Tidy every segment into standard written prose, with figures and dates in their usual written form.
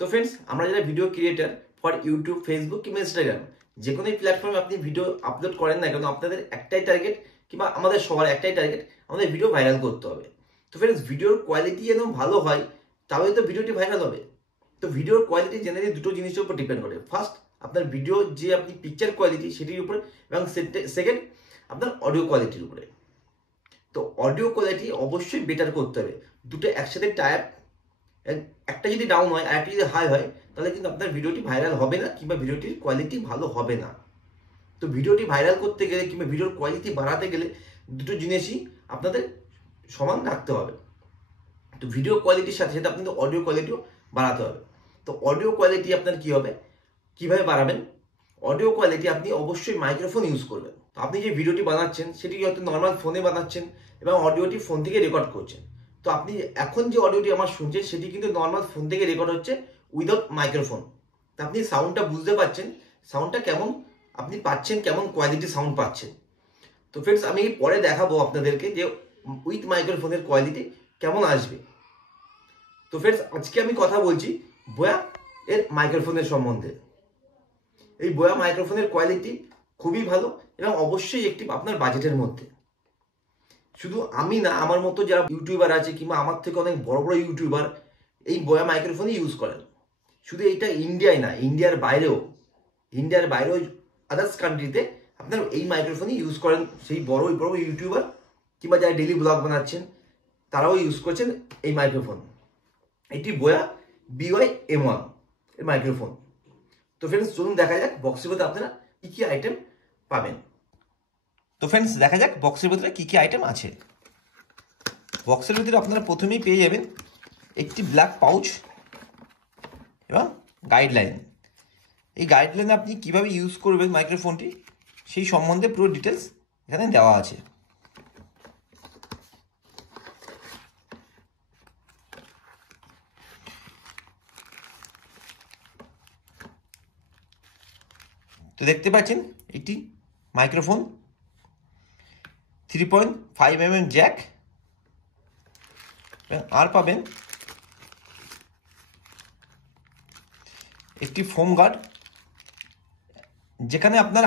তো ফ্রেন্ডস, আমরা যারা video creator for YouTube, Facebook কিংবা ইনস্টাগ্রাম, যে কোনো প্ল্যাটফর্মে আপনি ভিডিও আপলোড করেন না কেন, আপনাদের একটাই টার্গেট কিংবা আমাদের সবার একটাই টার্গেট, আমাদের ভিডিও ভাইরাল করতে হবে। তো ফ্রেন্ডস, ভিডিওর কোয়ালিটি যেন ভালো হয়, তাহলে তো ভিডিওটি ভাইরাল হবে। তো ভিডিওর কোয়ালিটি জেনারেলি দুটো জিনিসের উপর ডিপেন্ড করে। ফার্স্ট, আপনার ভিডিও যে আপনি পিকচার কোয়ালিটি সেটির উপরে, এবং সেকেন্ড আপনার অডিও কোয়ালিটির উপরে। তো অডিও কোয়ালিটি অবশ্যই বেটার করতে হবে। দুটো একসাথে টাইপ, একটা যদি ডাউন হয় আর একটা যদি হাই হয়, তাহলে কিন্তু আপনার ভিডিওটি ভাইরাল হবে না কিংবা ভিডিওটির কোয়ালিটি ভালো হবে না। তো ভিডিওটি ভাইরাল করতে গেলে কিংবা ভিডিওর কোয়ালিটি বাড়াতে গেলে দুটো জিনিসই আপনাদের সমান রাখতে হবে। তো ভিডিও কোয়ালিটির সাথে সাথে আপনাদের অডিও কোয়ালিটিও বাড়াতে হবে। তো অডিও কোয়ালিটি আপনার কি হবে, কিভাবে বাড়াবেন? অডিও কোয়ালিটি আপনি অবশ্যই মাইক্রোফোন ইউজ করবেন। তো আপনি যে ভিডিওটি বানাচ্ছেন সেটি হয়তো নর্মাল ফোনে বানাচ্ছেন এবং অডিওটি ফোন থেকে রেকর্ড করছেন। তো আপনি এখন যে অডিওটি আমার শুনছেন সেটি কিন্তু নর্মাল ফোন থেকে রেকর্ড হচ্ছে উইদাউট মাইক্রোফোন। তো আপনি সাউন্ডটা বুঝতে পারছেন, সাউন্ডটা কেমন আপনি পাচ্ছেন, কেমন কোয়ালিটি সাউন্ড পাচ্ছেন। তো ফ্রেন্ডস, আমি পরে দেখাবো আপনাদেরকে যে উইথ মাইক্রোফোনের কোয়ালিটি কেমন আসবে। তো ফ্রেন্ডস, আজকে আমি কথা বলছি বোয়া এর মাইক্রোফোনের সম্বন্ধে। এই বোয়া মাইক্রোফোনের কোয়ালিটি খুবই ভালো এবং অবশ্যই একটি আপনার বাজেটের মধ্যে। শুধু আমি না, আমার মতো যারা ইউটিউবার আছে কিংবা আমার থেকে অনেক বড় বড় ইউটিউবার এই বোয়া মাইক্রোফোনই ইউজ করেন। শুধু এইটা ইন্ডিয়ায় না, ইন্ডিয়ার বাইরেও আদার্স কান্ট্রিতে আপনার এই মাইক্রোফোনই ইউজ করেন। সেই বড় বড় ইউটিউবার কিংবা যারা ডেলি ব্লগ বানাচ্ছেন তারাও ইউজ করছেন এই মাইক্রোফোন। এটি বোয়া BY-M1 এর মাইক্রোফোন। তো ফ্রেন্ডস, চলুন দেখা যাক বক্সের ভিতরে আপনারা কি কি আইটেম পাবেন। তো ফ্রেন্ডস, দেখা যাক বক্সের ভিতরে কি কি আইটেম আছে। বক্সের ভিতরে আপনারা প্রথমেই পেয়ে যাবেন একটি ব্ল্যাক পাউচ এবং গাইডলাইন। এই গাইডলাইনে আপনি কিভাবে ইউজ করবেন মাইক্রোফোনটি সেই সম্বন্ধে পুরো ডিটেলস এখানে দেওয়া আছে। তো দেখতে পাচ্ছেন একটি মাইক্রোফোন, 3.5mm জ্যাক, আর পাবেন একটি ফোম গার্ড, যেখানে আপনার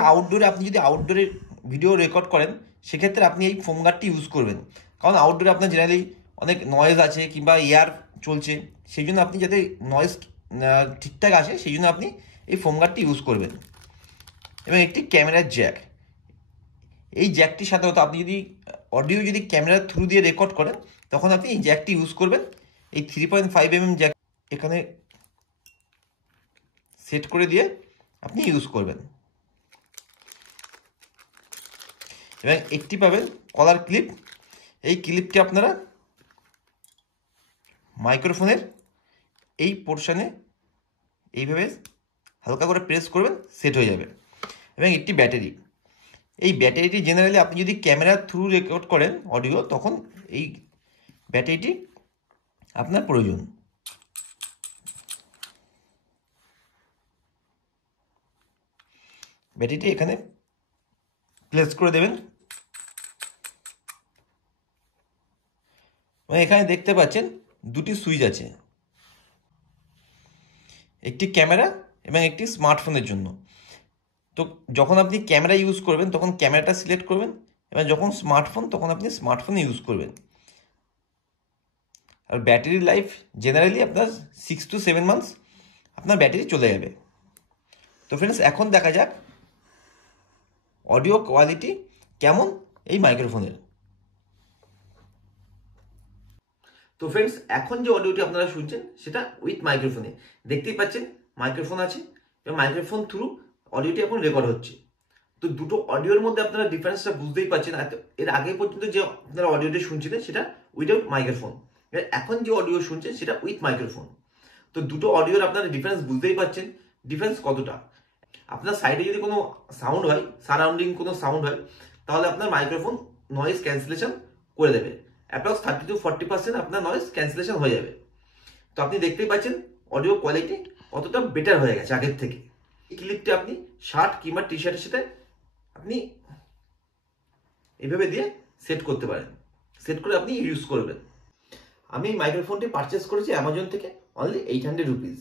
আপনি যদি আউটডোরে ভিডিও রেকর্ড করেন সেক্ষেত্রে আপনি এই ফোম গার্ডটি ইউজ করবেন। কারণ আউটডোরে আপনার জেনারেলি অনেক নয়েজ আছে কিংবা এয়ার চলছে, সেই জন্য আপনি যাতে নয়েজ ঠিকঠাক আসে সেই জন্য আপনি এই ফোম গার্ডটি ইউজ করবেন। এবং একটি ক্যামেরার জ্যাক। এই জ্যাকটি সাধারণত আপনি যদি অডিও যদি ক্যামেরার থ্রু দিয়ে রেকর্ড করেন তখন আপনি এই জ্যাকটি ইউজ করবেন। এই 3.5mm জ্যাক এখানে সেট করে দিয়ে আপনি ইউজ করবেন। এবং একটি পাবেন কলার ক্লিপ। এই ক্লিপটি আপনারা মাইক্রোফোনের এই পোর্শনে এইভাবে হালকা করে প্রেস করবেন, সেট হয়ে যাবে। এবং একটি ব্যাটারি। এই ব্যাটারিটি জেনারেলি আপনি যদি ক্যামেরার থ্রু রেকর্ড করেন অডিও, তখন এই ব্যাটারিটি আপনার প্রয়োজন। ব্যাটারিটি এখানে প্লেস করে দেবেন। এখানে দেখতে পাচ্ছেন দুটি সুইচ আছে, একটি ক্যামেরা এবং একটি স্মার্টফোনের জন্য। তো যখন আপনি ক্যামেরা ইউজ করবেন তখন ক্যামেরাটা সিলেক্ট করবেন, এবং যখন স্মার্টফোন তখন আপনি স্মার্টফোন ইউজ করবেন। আর ব্যাটারি লাইফ জেনারেলি আপনার 6 to 7 months আপনার ব্যাটারি চলে যাবে। তো ফ্রেন্ডস, এখন দেখা যাক অডিও কোয়ালিটি কেমন এই মাইক্রোফোনের। তো ফ্রেন্ডস, এখন যে অডিওটি আপনারা শুনছেন সেটা উইথ মাইক্রোফোনে। দেখতেই পাচ্ছেন মাইক্রোফোন আছে এবং মাইক্রোফোন থ্রু অডিওটি এখন রেকর্ড হচ্ছে। তো দুটো অডিওর মধ্যে আপনারা ডিফারেন্সটা বুঝতেই পারছেন। এর আগে পর্যন্ত যে আপনারা অডিওটি শুনছিলেন সেটা উইদাউট মাইক্রোফোন, এখন যে অডিও শুনছেন সেটা উইথ মাইক্রোফোন। তো দুটো অডিওর আপনারা ডিফারেন্স বুঝতেই পারছেন, ডিফারেন্স কতটা। আপনার সাইডে যদি কোনো সাউন্ড হয়, সারাউন্ডিং কোনো সাউন্ড হয়, তাহলে আপনার মাইক্রোফোন নয়েজ ক্যান্সেলেশন করে দেবে। অ্যাপ্রক্স 30 to 40% আপনার নয়েজ ক্যান্সেলেশন হয়ে যাবে। তো আপনি দেখতেই পাচ্ছেন অডিও কোয়ালিটি কতটা বেটার হয়ে গেছে আগের থেকে। এই ক্লিপটা আপনি শার্ট কিংবা টি শার্টের সাথে আপনি এইভাবে দিয়ে সেট করতে পারেন, সেট করে আপনি ইউজ করবেন। আমি মাইক্রোফোনটি পারচেস করেছি অ্যামাজন থেকে অনলি 800 রুপিস।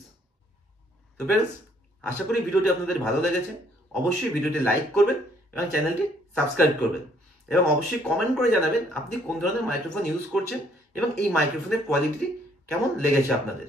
তো ফ্রেন্ডস, আশা করি ভিডিওটি আপনাদের ভালো লেগেছে। অবশ্যই ভিডিওটি লাইক করবেন এবং চ্যানেলটি সাবস্ক্রাইব করবেন, এবং অবশ্যই কমেন্ট করে জানাবেন আপনি কোন ধরনের মাইক্রোফোন ইউজ করছেন এবং এই মাইক্রোফোনের কোয়ালিটি কেমন লেগেছে আপনাদের।